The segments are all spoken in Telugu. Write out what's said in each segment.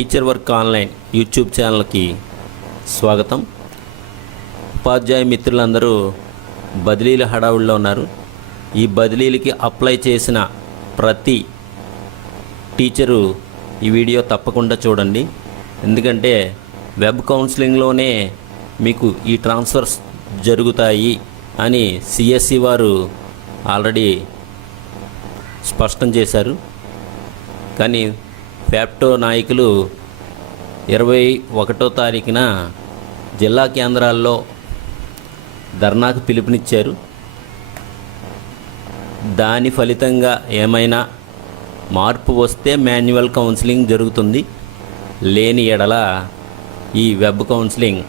టీచర్ వర్క్ ఆన్లైన్ యూట్యూబ్ ఛానల్కి స్వాగతం. ఉపాధ్యాయ మిత్రులందరూ బదిలీల హడావుల్లో ఉన్నారు. ఈ బదిలీలకి అప్లై చేసిన ప్రతి టీచరు ఈ వీడియో తప్పకుండా చూడండి. ఎందుకంటే వెబ్ కౌన్సిలింగ్లోనే మీకు ఈ ట్రాన్స్ఫర్స్ జరుగుతాయి అని సిఎస్సి వారు ఆల్రెడీ స్పష్టం చేశారు. కానీ ఫ్యాప్టో నాయకులు 21వ తారీఖున జిల్లా కేంద్రాల్లో ధర్నాకు పిలుపునిచ్చారు. దాని ఫలితంగా ఏమైనా మార్పు వస్తే మాన్యువల్ కౌన్సిలింగ్ జరుగుతుంది, లేని ఎడల ఈ వెబ్ కౌన్సిలింగ్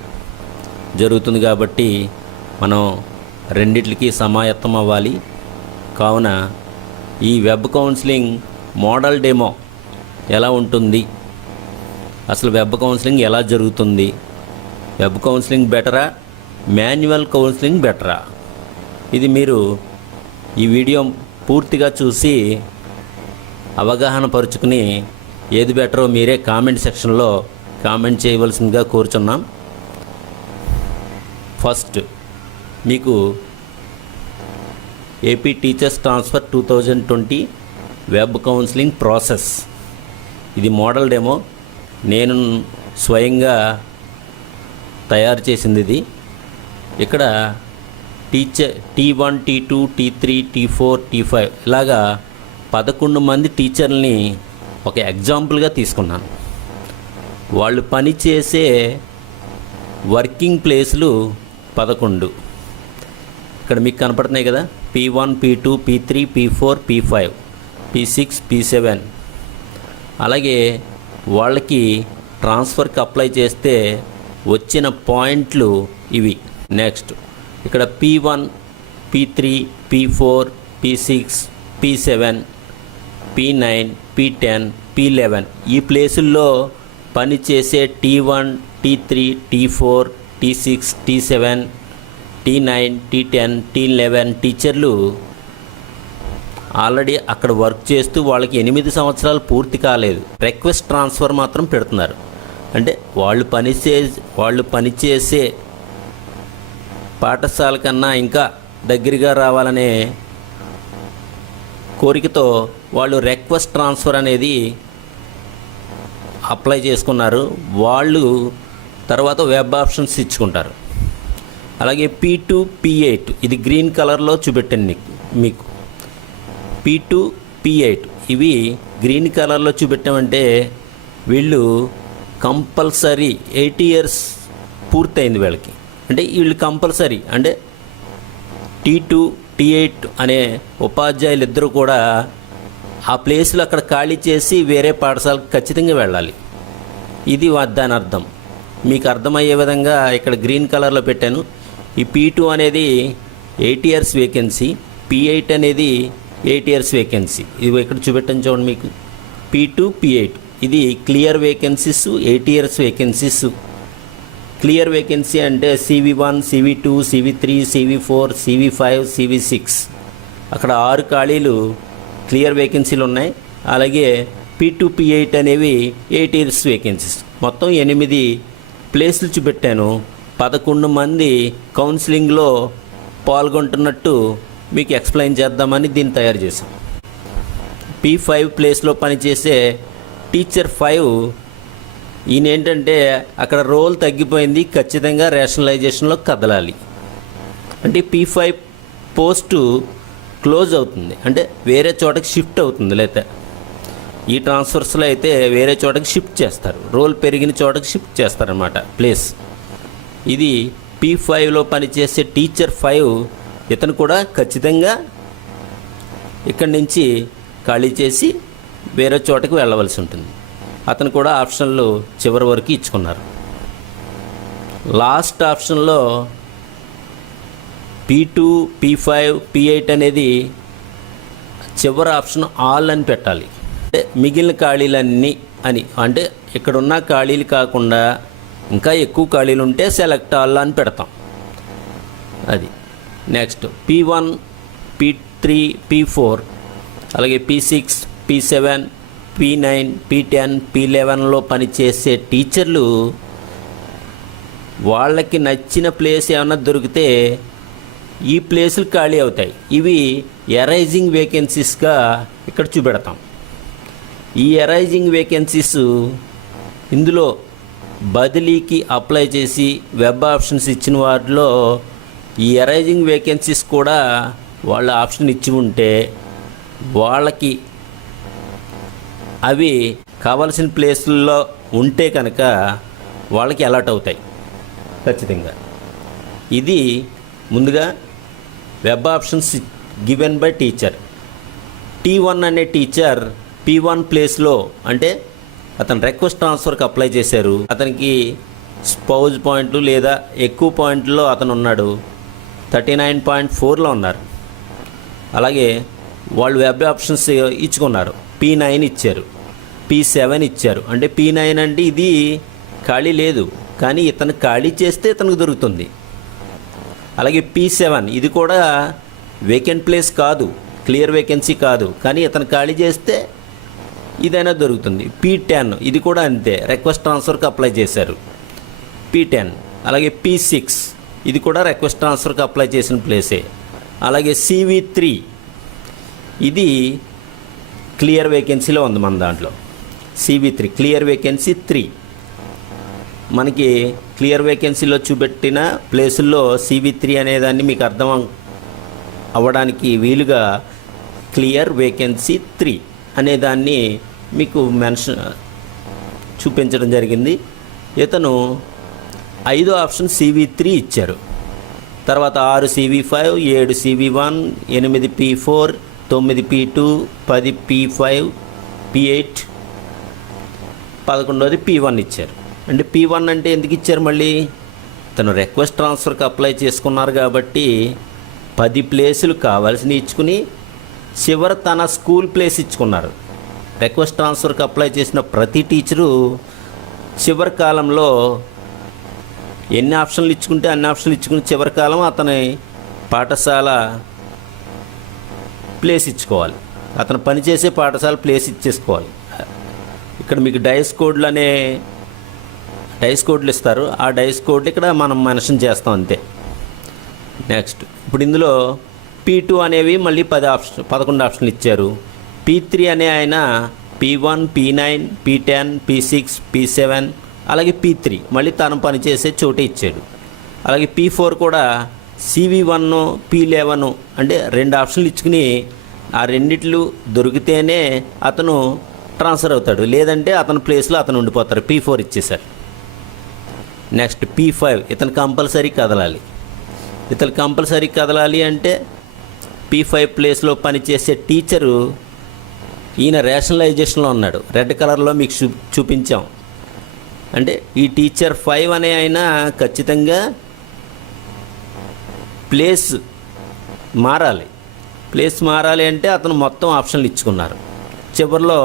జరుగుతుంది. కాబట్టి మనం రెండిట్లకి సమాయత్తం అవ్వాలి. కావున ఈ వెబ్ కౌన్సిలింగ్ మోడల్ డెమో ఎలా ఉంటుంది, అసలు వెబ్ కౌన్సిలింగ్ ఎలా జరుగుతుంది, వెబ్ కౌన్సిలింగ్ బెటరా మాన్యువల్ కౌన్సిలింగ్ బెటరా, ఇది మీరు ఈ వీడియో పూర్తిగా చూసి అవగాహన పరుచుకుని ఏది బెటరో మీరే కామెంట్ సెక్షన్లో కామెంట్ చేయవలసిందిగా కోరుచున్నాం. ఫస్ట్ మీకు AP teachers transfer 2020 web counselling process, ఇది మోడల్ డెమో. నేను స్వయంగా తయారు చేసింది ఇది. ఇక్కడ teacher T1, T2, T3, T4, T5 ఇలాగా 11 మంది టీచర్లని ఒక ఎగ్జాంపుల్గా తీసుకున్నాను. వాళ్ళు పనిచేసే వర్కింగ్ ప్లేసులు 11. ఇక్కడ మీకు కనపడుతున్నాయి కదా, P1, P2, P3, P4, P5, P6, P7. అలాగే వాళ్ళకి ట్రాన్స్ఫర్కి అప్లై చేస్తే వచ్చిన పాయింట్లు ఇవి. నెక్స్ట్ ఇక్కడ P1, P3, P4, P6, P7, P9, P10, P11 ఈ ప్లేసుల్లో పనిచేసే T1, T3, T4, T6, T7, T9, T10, T11 టీచర్లు ఆల్రెడీ అక్కడ వర్క్ చేస్తూ వాళ్ళకి 8 సంవత్సరాలు పూర్తి కాలేదు. రిక్వెస్ట్ ట్రాన్స్ఫర్ మాత్రం పెడుతున్నారు. అంటే వాళ్ళు పనిచేసే పాఠశాల కన్నా ఇంకా దగ్గరగా రావాలనే కోరికతో వాళ్ళు రిక్వెస్ట్ ట్రాన్స్ఫర్ అనేది అప్లై చేసుకున్నారు. వాళ్ళు తర్వాత వెబ్ ఆప్షన్స్ ఇచ్చుకుంటారు. అలాగే P2, P8 ఇది గ్రీన్ కలర్లో చూపెట్టాను మీకు. P2, P8 ఇవి గ్రీన్ కలర్లో చూపెట్టామంటే వీళ్ళు కంపల్సరీ 8 ఇయర్స్ పూర్తయింది వీళ్ళకి. అంటే వీళ్ళు కంపల్సరీ అంటే T2, T8 అనే ఉపాధ్యాయులు ఇద్దరు కూడా ఆ ప్లేస్లో అక్కడ ఖాళీ చేసి వేరే పాఠశాలకు ఖచ్చితంగా వెళ్ళాలి. ఇది దాని అర్థం. మీకు అర్థమయ్యే విధంగా ఇక్కడ గ్రీన్ కలర్లో పెట్టాను. ఈ P2 అనేది 8 ఇయర్స్ వేకెన్సీ, P8 అనేది 8 ఇయర్స్ వేకెన్సీ. ఇది ఇక్కడ చూపెట్టాను చూడండి మీకు. P2, P8 ఇది clear vacancies, 8 years vacancies. Clear vacancy అంటే CV1, CV2, CV3, CV4, CV5, CV6 అక్కడ 6 ఖాళీలు క్లియర్ వేకెన్సీలు ఉన్నాయి. అలాగే P2, P8 అనేవి 8 ఇయర్స్ వేకెన్సీస్. మొత్తం 8 ప్లేసులు చూపెట్టాను. 11 మంది కౌన్సిలింగ్లో పాల్గొంటున్నట్టు మీకు ఎక్స్ప్లెయిన్ చేద్దామని దీన్ని తయారు చేశాం. P5 ప్లేస్లో పనిచేసే టీచర్ 5 ఈయన ఏంటంటే అక్కడ రోల్ తగ్గిపోయింది, ఖచ్చితంగా రేషనలైజేషన్లో కదలాలి. అంటే P5 పోస్టు క్లోజ్ అవుతుంది, అంటే వేరే చోటకి షిఫ్ట్ అవుతుంది. లేకపోతే ఈ ట్రాన్స్ఫర్స్లో అయితే వేరే చోటకి షిఫ్ట్ చేస్తారు, రోల్ పెరిగిన చోటకి షిఫ్ట్ చేస్తారన్నమాట ప్లేస్. ఇది P5లో పనిచేసే టీచర్ 5 ఇతను కూడా ఖచ్చితంగా ఇక్కడి నుంచి ఖాళీ చేసి వేరే చోటకి వెళ్ళవలసి ఉంటుంది. అతను కూడా ఆప్షన్లు చివరి వరకు ఇచ్చుకున్నారు. లాస్ట్ ఆప్షన్లో P2, P5, P8 అనేది చివరి ఆప్షన్ ఆల్ అని పెట్టాలి. అంటే మిగిలిన ఖాళీలన్నీ అని, అంటే ఇక్కడున్న ఖాళీలు కాకుండా ఇంకా ఎక్కువ ఖాళీలు ఉంటే సెలెక్ట్ ఆల్ అని పెడతాం. అది నెక్స్ట్ P1, P3, P4 అలాగే P6, P7, P9, P10, P11లో పనిచేసే టీచర్లు వాళ్ళకి నచ్చిన ప్లేస్ ఏమన్నా దొరికితే ఈ ప్లేసులు ఖాళీ అవుతాయి. ఇవి ఎరైజింగ్ వేకెన్సీస్గా ఇక్కడ చూపెడతాం. ఈ ఎరైజింగ్ వేకెన్సీస్ ఇందులో బదిలీకి అప్లై చేసి వెబ్ ఆప్షన్స్ ఇచ్చిన వాటిలో ఈ ఎరైజింగ్ వేకెన్సీస్ కూడా వాళ్ళ ఆప్షన్ ఇచ్చి ఉంటే వాళ్ళకి అవి కావాల్సిన ప్లేసుల్లో ఉంటే కనుక వాళ్ళకి అలాట్ అవుతాయి ఖచ్చితంగా. ఇది ముందుగా web options given by teacher. T1 అనే టీచర్ P1 ప్లేస్లో, అంటే అతను రిక్వెస్ట్ ట్రాన్స్ఫర్కి అప్లై చేశారు. అతనికి స్పౌజ్ పాయింట్లు లేదా ఎక్కువ పాయింట్లో అతను ఉన్నాడు, 39.4లో ఉన్నారు. అలాగే వాళ్ళు వెబ్ ఆప్షన్స్ ఇచ్చుకున్నారు. P9 ఇచ్చారు, P7 ఇచ్చారు. అంటే P9 అంటే ఇది ఖాళీ లేదు, కానీ ఇతను ఖాళీ చేస్తే ఇతనికి దొరుకుతుంది. అలాగే P7 ఇది కూడా వేకెంట్ ప్లేస్ కాదు, క్లియర్ వేకెన్సీ కాదు, కానీ ఇతను ఖాళీ చేస్తే ఇదైనా దొరుకుతుంది. P10 ఇది కూడా అంతే, రిక్వెస్ట్ ట్రాన్స్ఫర్కి అప్లై చేశారు, P10. అలాగే P6 ఇది కూడా రిక్వెస్ట్ ట్రాన్స్ఫర్కి అప్లై చేసిన ప్లేసే. అలాగే CV3 ఇది క్లియర్ వేకెన్సీలో ఉంది మన దాంట్లో. CV3 clear vacancy 3. మనకి క్లియర్ వేకెన్సీలో చూపెట్టిన ప్లేసుల్లో CV3 అనేదాన్ని మీకు అర్థం అవ్వడానికి వీలుగా క్లియర్ వేకెన్సీ 3 అనేదాన్ని మీకు చూపించడం జరిగింది. ఇతను 5వ ఆప్షన్ CV3 ఇచ్చారు. తర్వాత 6 CV5, 7 CV1, 8 P4, 9 P2, 10 P5, P8, 11ది P1 ఇచ్చారు. అంటే P1 అంటే ఎందుకు ఇచ్చారు? మళ్ళీ తను రిక్వెస్ట్ ట్రాన్స్ఫర్కి అప్లై చేసుకున్నారు కాబట్టి 10 ప్లేసులు కావాల్సినవి ఇచ్చుకుని చివరి తన స్కూల్ ప్లేస్ ఇచ్చుకున్నారు. రిక్వెస్ట్ ట్రాన్స్ఫర్కి అప్లై చేసిన ప్రతి టీచరు చివరి కాలంలో ఎన్ని ఆప్షన్లు ఇచ్చుకుంటే అన్ని ఆప్షన్లు ఇచ్చుకుని చివరి కాలం అతని పాఠశాల ప్లేస్ ఇచ్చుకోవాలి, అతను పనిచేసే పాఠశాల ప్లేస్ ఇచ్చేసుకోవాలి. ఇక్కడ మీకు డైస్ కోడ్లు ఇస్తారు. ఆ డైస్ కోడ్లు ఇక్కడ మనం మెన్షన్ చేస్తాం అంతే. నెక్స్ట్ ఇప్పుడు ఇందులో P2 అనేవి మళ్ళీ 11 ఆప్షన్లు ఇచ్చారు. P3 అనే ఆయన P1, P9, P10, P6, P7, అలాగే P3 మళ్ళీ తను పనిచేసే చోటే ఇచ్చాడు. అలాగే P4 కూడా CV1, P11 అంటే 2 ఆప్షన్లు ఇచ్చుకుని ఆ రెండిట్లు దొరికితేనే అతను ట్రాన్స్ఫర్ అవుతాడు, లేదంటే అతని ప్లేస్లో అతను ఉండిపోతారు. P4 ఇచ్చేశారు. నెక్స్ట్ P5 ఇతను కంపల్సరీ కదలాలి అంటే P5 ప్లేస్లో పనిచేసే టీచరు ఈయన రేషనలైజేషన్లో ఉన్నాడు. రెడ్ కలర్లో మీకు చూపించాం. అంటే ఈ టీచర్ 5 అనే ఆయన ఖచ్చితంగా ప్లేస్ మారాలి అంటే అతను మొత్తం ఆప్షన్లు ఇచ్చుకున్నారు. చివరిలో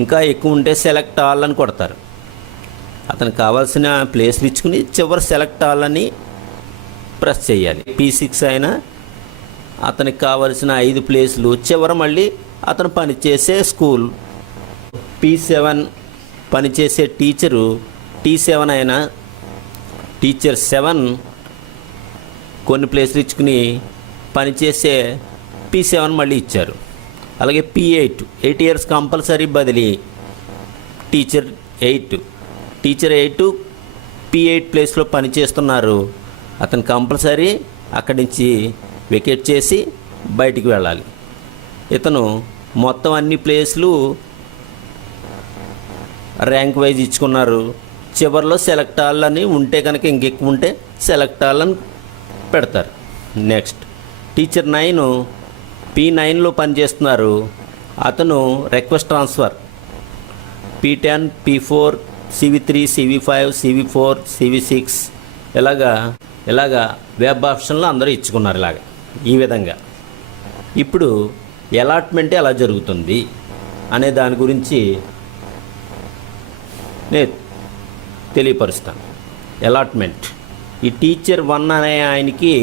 ఇంకా ఎక్కువ ఉంటే సెలెక్ట్ ఆల్ అని కొడతారు. అతనికి కావాల్సిన ప్లేస్లు ఇచ్చుకుని చివరి సెలెక్ట్ ఆల్ అని ప్రెస్ చేయాలి. P6 అయినా అతనికి కావాల్సిన 5 ప్లేసులు చివర మళ్ళీ అతను పనిచేసే స్కూల్. P7 పనిచేసే టీచరు T7 అయినా టీచర్ 7 కొన్ని ప్లేసులు ఇచ్చుకుని పనిచేసే P7 మళ్ళీ ఇచ్చారు. అలాగే P8 8 ఇయర్స్ కంపల్సరీ బదిలీ. టీచర్ 8 P8 ప్లేస్లో పనిచేస్తున్నారు. అతను కంపల్సరీ అక్కడి నుంచి వెకేట్ చేసి బయటికి వెళ్ళాలి. ఇతను మొత్తం అన్ని ప్లేస్లు ర్యాంక్ వైజ్ ఇచ్చుకున్నారు. చివరిలో సెలెక్ట్ ఆల్ అని ఉంటే కనుక ఇంకెక్కువ ఉంటే సెలెక్ట్ ఆల్ అని పెడతారు. నెక్స్ట్ టీచర్ 9 P9లో పనిచేస్తున్నారు. అతను request transfer P10, P4, CV3, CV5, CV4, CV6 ఇలాగా వెబ్ ఆప్షన్లో అందరూ ఇచ్చుకున్నారు. ఈ విధంగా ఇప్పుడు అలాట్మెంట్ ఎలా జరుగుతుంది అనే దాని గురించి నేను తెలియపరుస్తాను. అలాట్మెంట్ ఈ టీచర్ 1 అనే ఆయనకి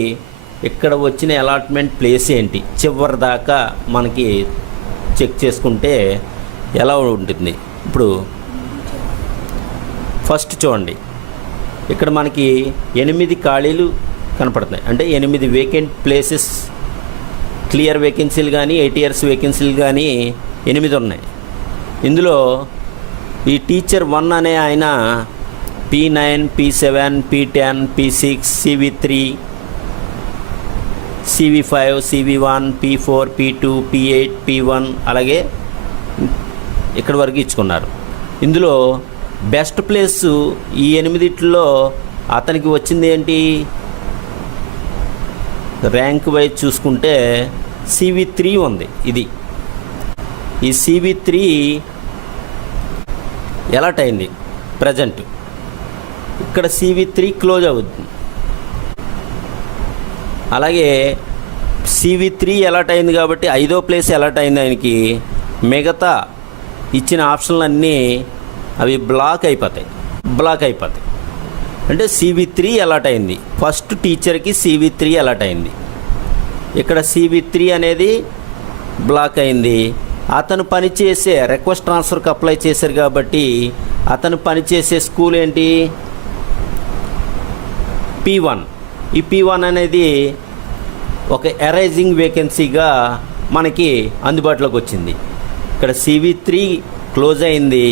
ఇక్కడ వచ్చిన అలాట్మెంట్ ప్లేస్ ఏంటి చివరి దాకా మనకి చెక్ చేసుకుంటే ఎలా ఉంటుంది. ఇప్పుడు ఫస్ట్ చూడండి, ఇక్కడ మనకి 8 ఖాళీలు కనపడుతున్నాయి. అంటే 8 వేకెంట్ ప్లేసెస్, క్లియర్ వేకెన్సీలు కానీ 8 ఇయర్స్ వేకెన్సీలు కానీ 8 ఉన్నాయి. ఇందులో ఈ టీచర్ 1 అనే ఆయన P9, P7, P10, P6, CV3, CV5, CV1, P4, P2, P8, P1 అలాగే ఇక్కడి వరకు ఇచ్చుకున్నారు. ఇందులో బెస్ట్ ప్లేస్ ఈ 8లో అతనికి వచ్చింది ఏంటి? ర్యాంక్ వైజ్ చూసుకుంటే CV3 ఉంది. ఈ CV3 ఎలర్ట్ అయింది ప్రజెంట్. ఇక్కడ CV3 క్లోజ్ అవుతుంది. అలాగే CV3 అలర్ట్ అయింది కాబట్టి 5వ ప్లేస్ అలర్ట్ అయింది ఆయనకి. మిగతా ఇచ్చిన ఆప్షన్లన్నీ అవి బ్లాక్ అయిపోతాయి. అంటే CV3 అలర్ట్ అయింది. ఫస్ట్ టీచర్కి CV3 అలర్ట్ అయింది. ఇక్కడ CV3 అనేది బ్లాక్ అయింది. అతను పనిచేసే రిక్వెస్ట్ ట్రాన్స్ఫర్కి అప్లై చేశారు కాబట్టి అతను పనిచేసే స్కూల్ ఏంటి? P1. ఈ P1 అనేది ఒక అరైజింగ్ వేకెన్సీగా మనకి అందుబాటులోకి వచ్చింది. ఇక్కడ CV3 క్లోజ్ అయింది,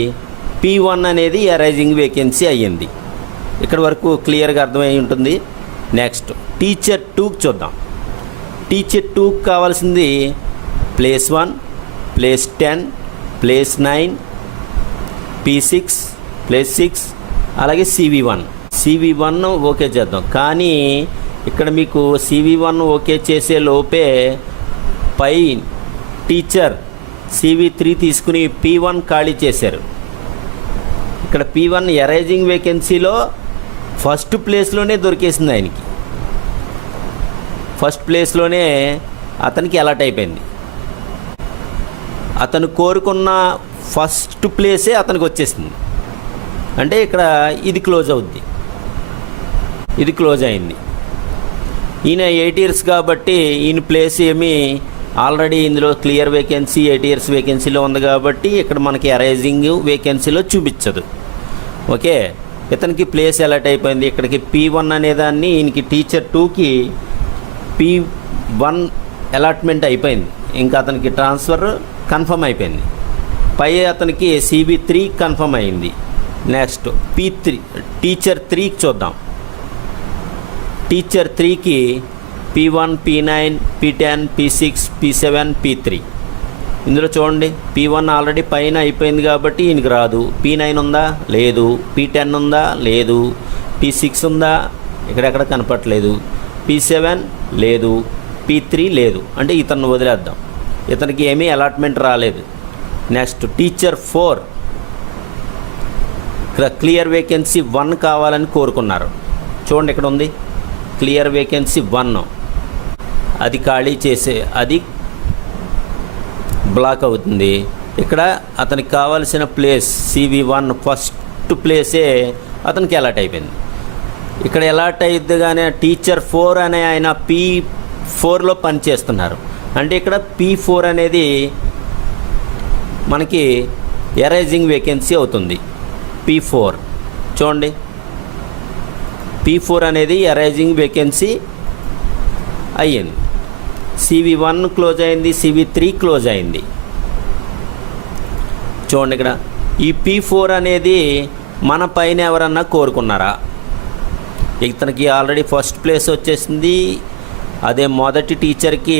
P1 అనేది అరైజింగ్ వేకెన్సీ అయ్యింది. ఇక్కడ వరకు క్లియర్గా అర్థమై ఉంటుంది. నెక్స్ట్ టీచర్ 2కి చూద్దాం. టీచర్ 2కి కావాల్సింది place 1, place 10, place 9, P6, place 6 అలాగే CV1 ఓకే చేద్దాం. కానీ ఇక్కడ మీకు CV1 ఓకే చేసే లోపే పై టీచర్ CV3 తీసుకుని P1 ఖాళీ చేశారు. ఇక్కడ P1 అరైజింగ్ వేకెన్సీలో ఫస్ట్ ప్లేస్లోనే దొరికేసింది ఆయనకి. ఫస్ట్ ప్లేస్లోనే అతనికి అలర్ట్ అయిపోయింది. అతను కోరుకున్న ఫస్ట్ ప్లేసే అతనికి వచ్చేసింది. అంటే ఇక్కడ ఇది క్లోజ్ అవుద్ది. ఇది క్లోజ్ అయింది. ఈయన 8 ఇయర్స్ కాబట్టి ఈయన ప్లేస్ ఏమి ఆల్రెడీ ఇందులో క్లియర్ వేకెన్సీ 8 ఇయర్స్ వేకెన్సీలో ఉంది కాబట్టి ఇక్కడ మనకి అరైజింగ్ వేకెన్సీలో చూపించదు. ఓకే, ఇతనికి ప్లేస్ అలర్ట్ అయిపోయింది. ఇక్కడికి P1 అనేదాన్ని ఈయనకి టీచర్ 2కి P1 అలాట్మెంట్ అయిపోయింది. ఇంకా అతనికి ట్రాన్స్ఫర్ కన్ఫర్మ్ అయిపోయింది. పై అతనికి CV3 కన్ఫర్మ్ అయింది. నెక్స్ట్ P3 టీచర్ 3కి చూద్దాం. టీచర్ 3కి P1, P9, P10, P6, P7, P3. ఇందులో చూడండి, P1 ఆల్రెడీ పైన అయిపోయింది కాబట్టి ఈయనకి రాదు. P9 ఉందా? లేదు. P10 ఉందా? లేదు. P6 ఉందా? ఇక్కడెక్కడ కనపట్లేదు. P7 లేదు. P3 లేదు. అంటే ఇతను వదిలేద్దాం, ఇతనికి ఏమీ అలాట్మెంట్ రాలేదు. నెక్స్ట్ టీచర్ 4 ఇక్కడ క్లియర్ వేకెన్సీ 1 కావాలని కోరుకున్నారు. చూడండి, ఇక్కడ ఉంది క్లియర్ వేకెన్సీ 1. అది ఖాళీ చేసే అది బ్లాక్ అవుతుంది. ఇక్కడ అతనికి కావాల్సిన ప్లేస్ CV1 ఫస్ట్ ప్లేసే అతనికి అలాట్ అయిపోయింది. ఇక్కడ అలాట్ అయ్యిద్ది కానీ టీచర్ 4 అనే ఆయన P4లో పనిచేస్తున్నారు. అంటే ఇక్కడ P4 అనేది మనకి అరైజింగ్ వేకెన్సీ అవుతుంది. P4 చూడండి, P4 అనేది అరైజింగ్ వేకెన్సీ అయ్యింది. CV1 క్లోజ్ అయింది, CV3 క్లోజ్ అయింది. చూడండి, ఇక్కడ ఈ P4 అనేది మన పైన ఎవరన్నా కోరుకున్నారా? ఇతనికి ఆల్రెడీ ఫస్ట్ ప్లేస్ వచ్చేసింది. అదే మొదటి టీచర్కి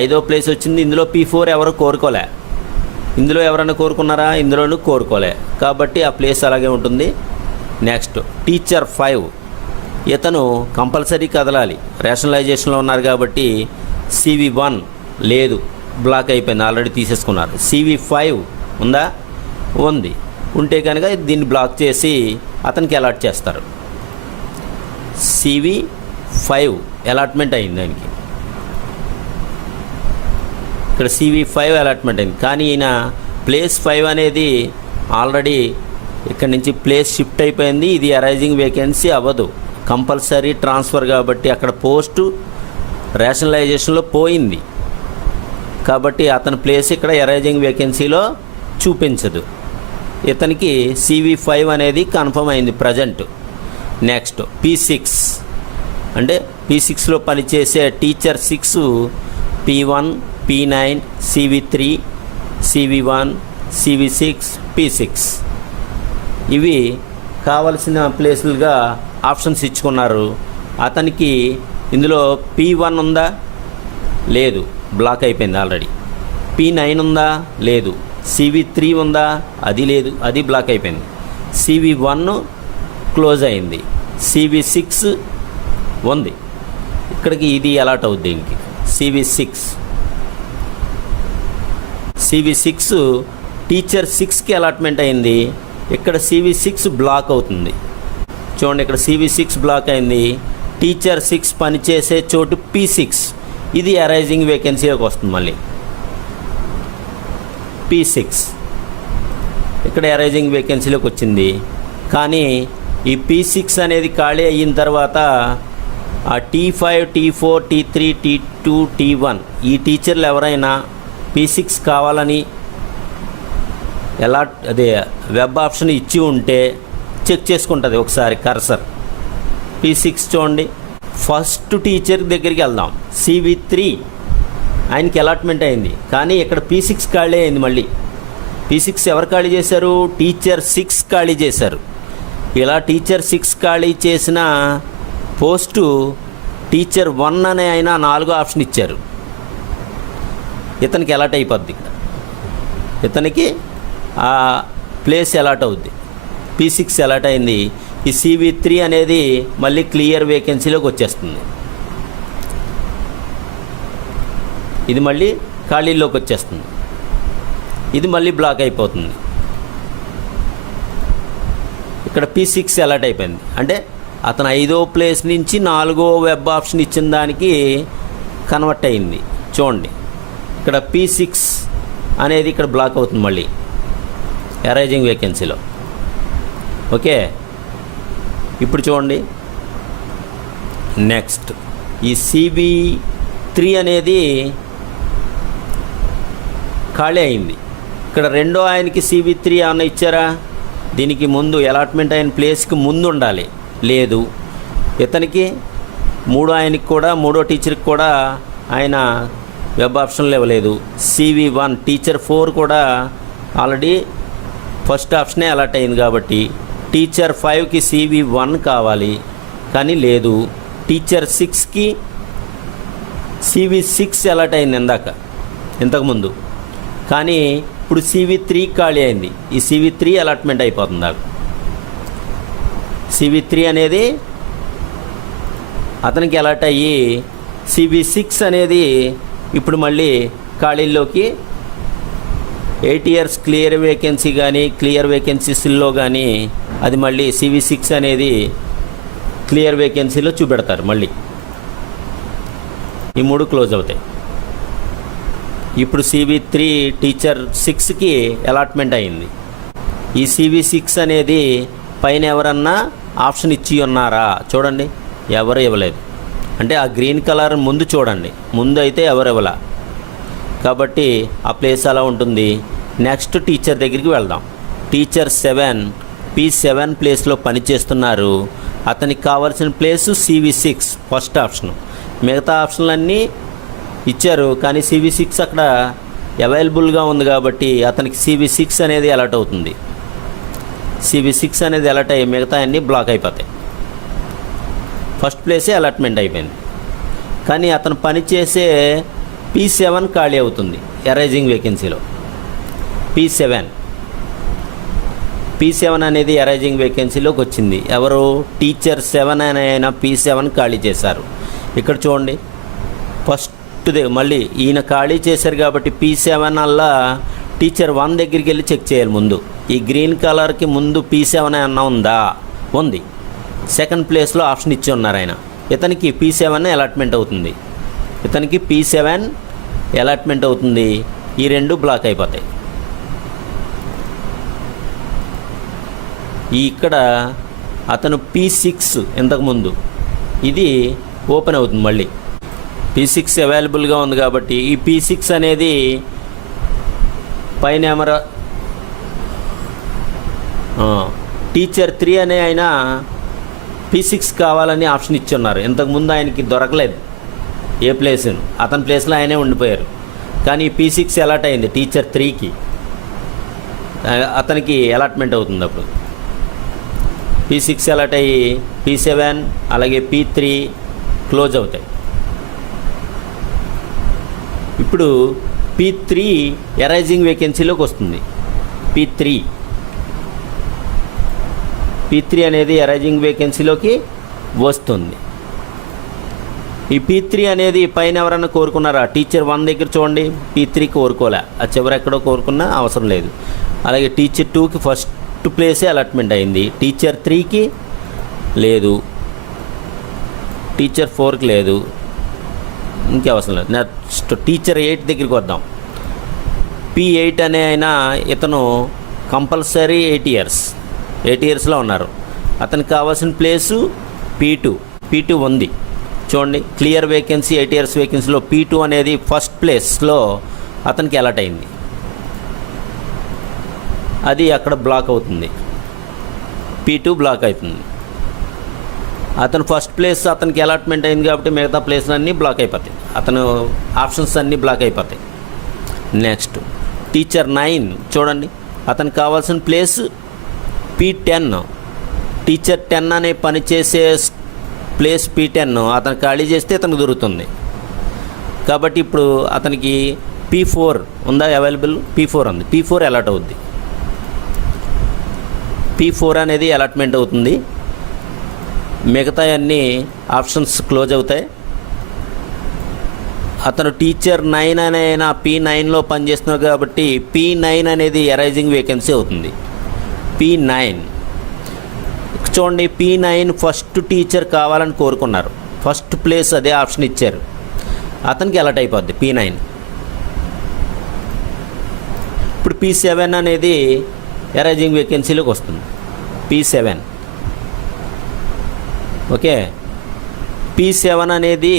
5వ ప్లేస్ వచ్చింది. ఇందులో P4 ఎవరు కోరుకోలే. ఇందులో ఎవరైనా కోరుకున్నారా? ఇందులోనూ కోరుకోలే కాబట్టి ఆ ప్లేస్ అలాగే ఉంటుంది. నెక్స్ట్ టీచర్ 5 ఇతను కంపల్సరీ కదలాలి. రేషనలైజేషన్లో ఉన్నారు కాబట్టి CV1 లేదు, బ్లాక్ అయిపోయింది, ఆల్రెడీ తీసేసుకున్నారు. CV5 ఉందా? ఉంది. ఉంటే కనుక దీన్ని బ్లాక్ చేసి అతనికి అలాట్ చేస్తారు. CV5 అలాట్మెంట్ అయింది ఆయనకి. ఇక్కడ CV5 అలాట్మెంట్ అయింది. కానీ ఈయన ప్లేస్ 5 అనేది ఆల్రెడీ ఇక్కడ నుంచి ప్లేస్ షిఫ్ట్ అయిపోయింది. ఇది అరైజింగ్ వేకెన్సీ అవ్వదు, కంపల్సరీ ట్రాన్స్ఫర్ కాబట్టి అక్కడ పోస్టు రేషనలైజేషన్లో పోయింది. కాబట్టి అతని ప్లేస్ ఇక్కడ అరైజింగ్ వేకెన్సీలో చూపించదు. ఇతనికి CV5 అనేది కన్ఫర్మ్ అయింది ప్రజెంట్. నెక్స్ట్ P6 అంటే P6లో పనిచేసే teacher 6 P1, P9, CV3, CV1, CV6, P6 ఇవి కావలసిన ప్లేసులుగా ఆప్షన్స్ ఇచ్చుకున్నారు. అతనికి ఇందులో P1 ఉందా? లేదు, బ్లాక్ అయిపోయింది ఆల్రెడీ. P9 ఉందా? లేదు. CV3 ఉందా? అది లేదు, అది బ్లాక్ అయిపోయింది. CV1 క్లోజ్ అయింది. CV6 ఉంది. ఇక్కడికి ఇది అలాట్ అవుద్ది దీనికి. CV6 టీచర్ 6కి అలాట్మెంట్ అయింది. ఇక్కడ CV6 బ్లాక్ అవుతుంది. చూడండి, ఇక్కడ CV6 బ్లాక్ అయింది. టీచర్ 6 పనిచేసే చోటు P6, ఇది అరైజింగ్ వేకెన్సీలోకి వస్తుంది. మళ్ళీ P6 ఇక్కడ అరైజింగ్ వేకెన్సీలోకి వచ్చింది. కానీ ఈ P6 అనేది ఖాళీ అయిన తర్వాత ఆ T5, T4, T3, T2, T1 ఈ టీచర్లు ఎవరైనా P6 కావాలని అదే వెబ్ ఆప్షన్ ఇచ్చి ఉంటే చెక్ చేసుకుంటుంది ఒకసారి కర్సర్. P6 చూడండి, ఫస్ట్ టీచర్ దగ్గరికి వెళ్దాం. CV3 ఆయనకి అలాట్మెంట్ అయింది, కానీ ఇక్కడ P6 ఖాళీ అయింది. మళ్ళీ P6 ఎవరు ఖాళీ చేశారు? టీచర్ 6 ఖాళీ చేశారు. ఇలా టీచర్ 6 ఖాళీ చేసిన పోస్టు టీచర్ 1 అనే ఆయన 4వ ఆప్షన్ ఇచ్చారు. ఇతనికి అలాట్ అయిపోద్ది. ఇక్కడ ఇతనికి ఆ ప్లేస్ అలాట్ అవుద్ది. P6 అలాట్ అయింది. ఈ CV3 అనేది మళ్ళీ క్లియర్ వేకెన్సీలోకి వచ్చేస్తుంది. ఇది మళ్ళీ ఖాళీలోకి వచ్చేస్తుంది. ఇది మళ్ళీ బ్లాక్ అయిపోతుంది. ఇక్కడ P6 అలాట్ అయిపోయింది. అంటే అతను 5వ ప్లేస్ నుంచి 4వ వెబ్ ఆప్షన్ ఇచ్చిన దానికి కన్వర్ట్ అయింది. చూడండి, ఇక్కడ P6 అనేది ఇక్కడ బ్లాక్ అవుతుంది మళ్ళీ అరైజింగ్ వేకెన్సీలో. ఓకే, ఇప్పుడు చూడండి. నెక్స్ట్ ఈ CV3 అనేది ఖాళీ అయింది. ఇక్కడ రెండో ఆయనకి CV3 ఏమన్నా ఇచ్చారా? దీనికి ముందు అలాట్మెంట్ అయిన ప్లేస్కి ముందు ఉండాలి. లేదు. ఇతనికి ఆయనకి కూడా మూడో టీచర్కి కూడా ఆయన వెబ్ ఆప్షన్లు ఇవ్వలేదు. CV1 టీచర్ 4 కూడా ఆల్రెడీ ఫస్ట్ ఆప్షనే అలాట్ అయింది కాబట్టి టీచర్ 5కి CV1 కావాలి, కానీ లేదు. టీచర్ 6కి CV6 అలాట్ అయింది ఇంతకుముందు, కానీ ఇప్పుడు CV3 ఖాళీ అయింది. ఈ CV3 అలాట్మెంట్ అయిపోతుంది. నాకు CV3 అనేది అతనికి అలాట్ అయ్యి CV6 అనేది ఇప్పుడు మళ్ళీ ఖాళీల్లోకి 8 ఇయర్స్ క్లియర్ వేకెన్సీ కానీ క్లియర్ వేకెన్సీస్లో కానీ అది మళ్ళీ CV6 అనేది క్లియర్ వేకెన్సీలో చూపెడతారు. మళ్ళీ ఈ 3 క్లోజ్ అవుతాయి. ఇప్పుడు CV3 టీచర్ 6కి అలాట్మెంట్ అయింది. ఈ CV6 అనేది పైన ఎవరన్నా ఆప్షన్ ఇచ్చి ఉన్నారా? చూడండి, ఎవరు ఇవ్వలేదు. అంటే ఆ గ్రీన్ కలర్ ముందు చూడండి, ముందు అయితే ఎవరు ఇవ్వలా, కాబట్టి ఆ ప్లేస్ అలా ఉంటుంది. నెక్స్ట్ టీచర్ దగ్గరికి వెళ్దాం. టీచర్ 7 P7 ప్లేస్లో పనిచేస్తున్నారు. అతనికి కావాల్సిన ప్లేసు CV6 ఫస్ట్ ఆప్షన్. మిగతా ఆప్షన్లన్నీ ఇచ్చారు, కానీ CV6 అక్కడ అవైలబుల్గా ఉంది కాబట్టి అతనికి CV6 అనేది అలాట్ అవుతుంది. CV6 అనేది అలాట్ అయ్యి మిగతా అన్నీ బ్లాక్ అయిపోతాయి. ఫస్ట్ ప్లేసే అలాట్మెంట్ అయిపోయింది, కానీ అతను పనిచేసే P7 ఖాళీ అవుతుంది అరైజింగ్ వేకెన్సీలో. P7 అనేది అరైజింగ్ వేకెన్సీలోకి వచ్చింది. ఎవరు? టీచర్ 7 అని ఆయన P7 ఖాళీ చేశారు. ఇక్కడ చూడండి, ఫస్ట్దే మళ్ళీ ఈయన ఖాళీ చేశారు కాబట్టి P7 అలా టీచర్ 1 దగ్గరికి వెళ్ళి చెక్ చేయాలి. ముందు ఈ గ్రీన్ కలర్కి ముందు P7 అన్న ఉందా? ఉంది. సెకండ్ ప్లేస్లో ఆప్షన్ ఇచ్చి ఉన్నారు ఆయన. ఇతనికి P7 అలాట్మెంట్ అవుతుంది. ఇతనికి P7 అలాట్మెంట్ అవుతుంది. ఈ 2 బ్లాక్ అయిపోతాయి. ఇక్కడ అతను P6 ఇంతకుముందు ఇది ఓపెన్ అవుతుంది. మళ్ళీ P6 అవైలబుల్గా ఉంది కాబట్టి ఈ P6 అనేది పైన టీచర్ 3 అనే ఆయన P6 కావాలని ఆప్షన్ ఇచ్చున్నారు. ఇంతకుముందు ఆయనకి దొరకలేదు ఏ ప్లేస్, అతని ప్లేస్లో ఆయనే ఉండిపోయారు. కానీ P6 అలాట్ అయింది టీచర్ 3కి, అతనికి అలాట్మెంట్ అవుతుంది. అప్పుడు P6 అలాట్ అయ్యి P7 అలాగే P3 క్లోజ్ అవుతాయి. ఇప్పుడు P3 ఎరైజింగ్ వేకెన్సీలోకి వస్తుంది. P3 అనేది ఎరైజింగ్ వేకెన్సీలోకి వస్తుంది. ఈ P3 అనేది పైన ఎవరైనా కోరుకున్నారా? టీచర్ 1 దగ్గర చూడండి, P3 కోరుకోలే, ఆ చివరి ఎక్కడో కోరుకున్నా అవసరం లేదు. అలాగే టీచర్ 2కి ఫస్ట్ ప్లేసే అలాట్మెంట్ అయింది, టీచర్ 3కి లేదు, టీచర్ 4కి లేదు, ఇంకే అవసరం లేదు. నెక్స్ట్ టీచర్ 8 దగ్గరికి వద్దాం. P8 అనే ఆయన ఇతను కంపల్సరీ 8 ఇయర్స్లో ఉన్నారు. అతనికి కావాల్సిన ప్లేసు P2 ఉంది. చూడండి, క్లియర్ వేకెన్సీ 8 ఇయర్స్ వేకెన్సీలో P2 అనేది ఫస్ట్ ప్లేస్లో అతనికి అలాట్ అయింది. అది అక్కడ బ్లాక్ అవుతుంది, P2 బ్లాక్ అవుతుంది. అతను ఫస్ట్ ప్లేస్ అతనికి అలాట్మెంట్ అయింది కాబట్టి మిగతా ప్లేస్లు అన్నీ బ్లాక్ అయిపోతాయి, అతను ఆప్షన్స్ అన్నీ బ్లాక్ అయిపోతాయి. నెక్స్ట్ టీచర్ 9 చూడండి, అతనికి కావాల్సిన ప్లేస్ P10. టీచర్ 10 అనే పని చేసే ప్లేస్ P10 అతను ఖాళీ చేస్తే అతనికి దొరుకుతుంది. కాబట్టి ఇప్పుడు అతనికి P4 ఉందా అవైలబుల్? P4 ఉంది, P4 అలాట్ అవుద్ది. P4 అనేది అలాట్మెంట్ అవుతుంది, మిగతా అన్ని ఆప్షన్స్ క్లోజ్ అవుతాయి. అతను టీచర్ 9 అనే P9లో పనిచేస్తున్నారు కాబట్టి P9 అనేది ఎరైజింగ్ వేకెన్సీ అవుతుంది. P9 చూడండి, P9 ఫస్ట్ టీచర్ కావాలని కోరుకున్నారు, ఫస్ట్ ప్లేస్ అదే ఆప్షన్ ఇచ్చారు, అతనికి అలాట్ అయిపోద్ది P9. ఇప్పుడు P7 అనేది ఎరైజింగ్ వేకెన్సీలోకి వస్తుంది. P7 okay. P7 అనేది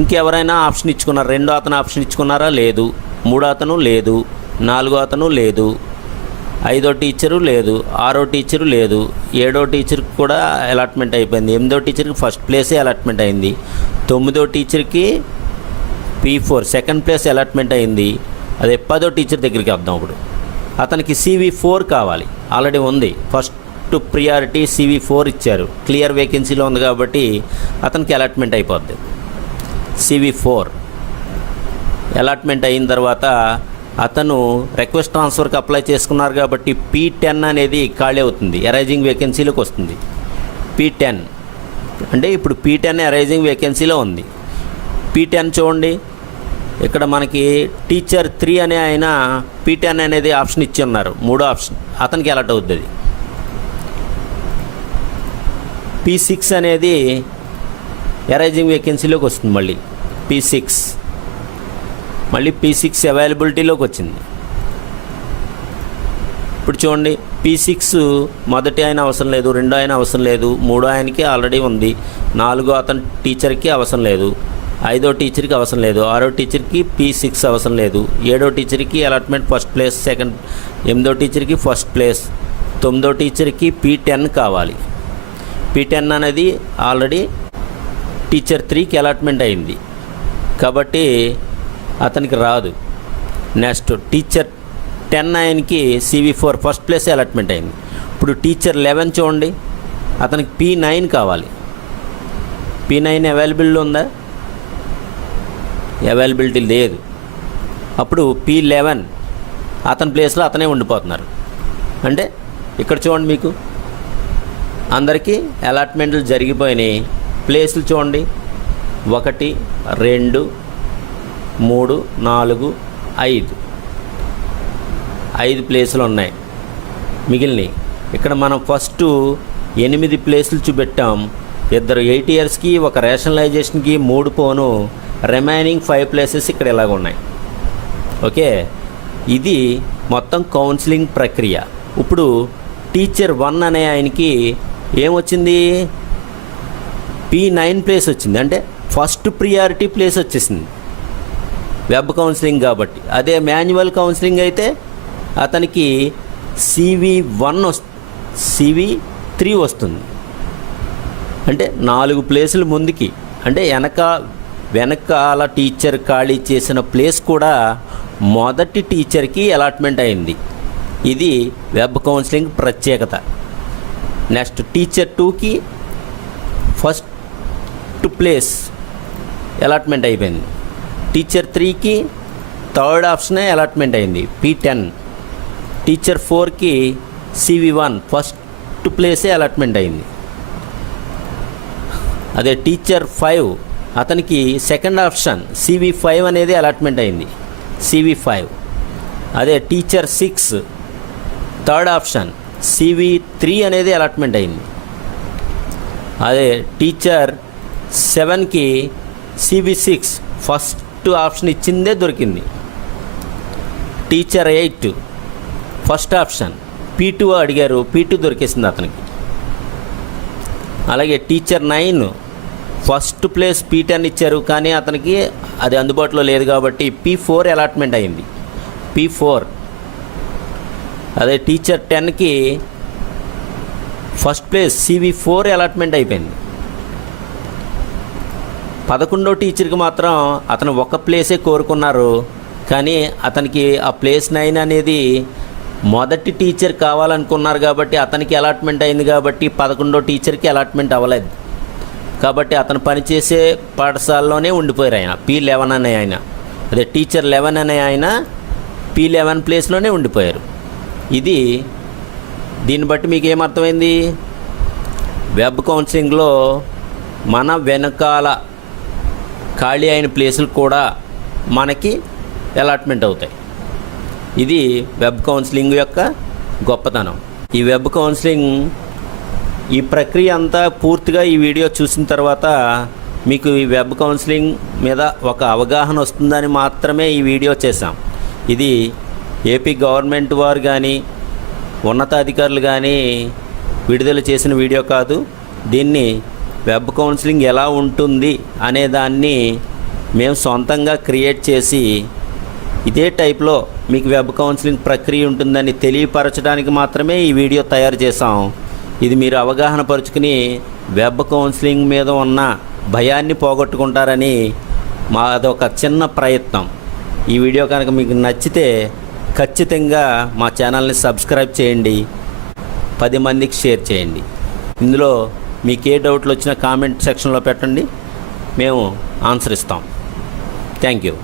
ఇంకెవరైనా ఆప్షన్ ఇచ్చుకున్నారు? 2వ అతను ఆప్షన్ ఇచ్చుకున్నారా? లేదు. 3వ అతను లేదు, 4వ అతను లేదు, 5వ టీచరు లేదు, 6వ టీచరు లేదు, 7వ టీచర్కి కూడా అలాట్మెంట్ అయిపోయింది, 8వ టీచర్కి ఫస్ట్ ప్లేసే అలాట్మెంట్ అయింది, 9వ టీచర్కి P4 సెకండ్ ప్లేస్ అలాట్మెంట్ అయింది. అదే 10వ టీచర్ దగ్గరికి వద్దాం. ఇప్పుడు అతనికి CV4 కావాలి, ఆల్రెడీ ఉంది, ఫస్ట్ ప్రియారిటీ CV4 ఇచ్చారు, క్లియర్ వేకెన్సీలో ఉంది కాబట్టి అతనికి అలాట్మెంట్ అయిపోద్ది. CV4 అలాట్మెంట్ అయిన తర్వాత అతను రిక్వెస్ట్ ట్రాన్స్ఫర్కి అప్లై చేసుకున్నారు కాబట్టి P10 అనేది ఖాళీ అవుతుంది, ఎరైజింగ్ వేకెన్సీలోకి వస్తుంది. P10 అంటే ఇప్పుడు P10 ఎరైజింగ్ వేకెన్సీలో ఉంది. P10 చూడండి, ఇక్కడ మనకి టీచర్ 3 అనే ఆయన P10 అనేది ఆప్షన్ ఇచ్చి ఉన్నారు, 3వ ఆప్షన్, అతనికి అలాట్ అవుతుంది. P6 అనేది ఎరైజింగ్ వేకెన్సీలోకి వస్తుంది, మళ్ళీ P6 అవైలబిలిటీలోకి వచ్చింది. ఇప్పుడు చూడండి, P6 మొదటి ఆయన అవసరం లేదు, 2వ ఆయన అవసరం లేదు, 3వ ఆయనకి ఆల్రెడీ ఉంది, 4వ అతను టీచర్కి అవసరం లేదు, 5వ టీచర్కి అవసరం లేదు, 6వ టీచర్కి P6 అవసరం లేదు, 7వ టీచర్కి అలాట్మెంట్ ఫస్ట్ ప్లేస్ సెకండ్, 8వ టీచర్కి ఫస్ట్ ప్లేస్, 9వ టీచర్కి P10 కావాలి. P10 అనేది ఆల్రెడీ టీచర్ 3కి అలాట్మెంట్ అయింది కాబట్టి అతనికి రాదు. నెక్స్ట్ టీచర్ 10 ఆయనకి CV4 ఫస్ట్ ప్లేస్ అలాట్మెంట్ అయింది. ఇప్పుడు టీచర్ 11 చూడండి, అతనికి P9 కావాలి. P9 అవైలబుల్ ఉందా? అవైలబిలిటీ లేదు. అప్పుడు P11 అతని ప్లేస్లో అతనే ఉండిపోతున్నారు. అంటే ఇక్కడ చూడండి, మీకు అందరికీ అలాట్మెంట్లు జరిగిపోయినాయి. ప్లేసులు చూడండి, 1 2 3 4 5 ప్లేసులు ఉన్నాయి మిగిలినవి. ఇక్కడ మనం ఫస్ట్ 8 ప్లేసులు చూపెట్టాం. 2 8 ఇయర్స్కి, 1 రేషనలైజేషన్కి, 3 పోను, రిమైనింగ్ 5 ప్లేసెస్ ఇక్కడ ఇలాగ ఉన్నాయి. ఓకే, ఇది మొత్తం కౌన్సిలింగ్ ప్రక్రియ. ఇప్పుడు టీచర్ 1 అనే ఆయనకి ఏమొచ్చింది? P9 ప్లేస్ వచ్చింది, అంటే ఫస్ట్ ప్రియారిటీ ప్లేస్ వచ్చేసింది వెబ్ కౌన్సిలింగ్ కాబట్టి. అదే మాన్యువల్ కౌన్సిలింగ్ అయితే అతనికి CV1 CV3 వస్తుంది. అంటే 4 ప్లేసులు ముందుకి, అంటే వెనకాల టీచర్ ఖాళీ చేసిన ప్లేస్ కూడా మొదటి టీచర్కి అలాట్మెంట్ అయింది. ఇది వెబ్ కౌన్సిలింగ్ ప్రత్యేకత. నెక్స్ట్ టీచర్ 2కి ఫస్ట్ ప్లేస్ అలాట్మెంట్ అయిపోయింది. టీచర్ 3కి థర్డ్ ఆప్షనే అలాట్మెంట్ అయింది, P10. టీచర్ 4కి CV1 ఫస్ట్ ప్లేసే అలాట్మెంట్ అయింది. అదే టీచర్ 5 అతనికి సెకండ్ ఆప్షన్ CV5 అనేది అలాట్మెంట్ అయింది, CV5. అదే టీచర్ 6 థర్డ్ ఆప్షన్ CV3 అనేది అలాట్మెంట్ అయింది. అదే టీచర్ 7కి CV6 ఫస్ట్ ఆప్షన్ ఇచ్చిందే దొరికింది. టీచర్ 8 ఫస్ట్ ఆప్షన్ P2 అడిగారు, P2 దొరికేసింది అతనికి. అలాగే టీచర్ 9 ఫస్ట్ ప్లేస్ P10 ఇచ్చారు, కానీ అతనికి అది అందుబాటులో లేదు కాబట్టి P4 అలాట్మెంట్ అయింది, P4. అదే టీచర్ 10కి ఫస్ట్ ప్లేస్ CV4 అలాట్మెంట్ అయిపోయింది. 11వ టీచర్కి మాత్రం అతను ఒక ప్లేసే కోరుకున్నారు, కానీ అతనికి ఆ ప్లేస్ 9 అనేది మొదటి టీచర్ కావాలనుకున్నారు కాబట్టి అతనికి అలాట్మెంట్ అయింది. కాబట్టి 11వ టీచర్కి అలాట్మెంట్ అవ్వలేదు, కాబట్టి అతను పనిచేసే పాఠశాలలోనే ఉండిపోయారు. ఆయన P11 అనే ఆయన, అదే టీచర్ 11 అనే ఆయన P11 ప్లేస్లోనే ఉండిపోయారు. దీన్ని బట్టి మీకు ఏమర్థమైంది? వెబ్ కౌన్సిలింగ్లో మన వెనకాల ఖాళీ అయిన ప్లేసులు కూడా మనకి అలాట్మెంట్ అవుతాయి. ఇది వెబ్ కౌన్సిలింగ్ యొక్క గొప్పతనం. ఈ వెబ్ కౌన్సిలింగ్ ఈ ప్రక్రియ అంతా పూర్తిగా ఈ వీడియో చూసిన తర్వాత మీకు ఈ వెబ్ కౌన్సిలింగ్ మీద ఒక అవగాహన వస్తుందని మాత్రమే ఈ వీడియో చేశాం. ఇది ఏపీ గవర్నమెంట్ వారు కానీ ఉన్నతాధికారులు కానీ విడుదల చేసిన వీడియో కాదు. దీన్ని వెబ్ కౌన్సిలింగ్ ఎలా ఉంటుంది అనే దాన్ని మేము సొంతంగా క్రియేట్ చేసి ఇదే టైప్లో మీకు వెబ్ కౌన్సిలింగ్ ప్రక్రియ ఉంటుందని తెలియపరచడానికి మాత్రమే ఈ వీడియో తయారు చేసాం. ఇది మీరు అవగాహన పరుచుకుని వెబ్ కౌన్సిలింగ్ మీద ఉన్న భయాన్ని పోగొట్టుకుంటారని మాదొక చిన్న ప్రయత్నం. ఈ వీడియో కనుక మీకు నచ్చితే ఖచ్చితంగా మా ఛానల్ని సబ్స్క్రైబ్ చేయండి, 10 మందికి షేర్ చేయండి. ఇందులో మీకు ఏ డౌట్లు వచ్చినా కామెంట్ సెక్షన్లో పెట్టండి, మేము ఆన్సర్ ఇస్తాం. Thank you.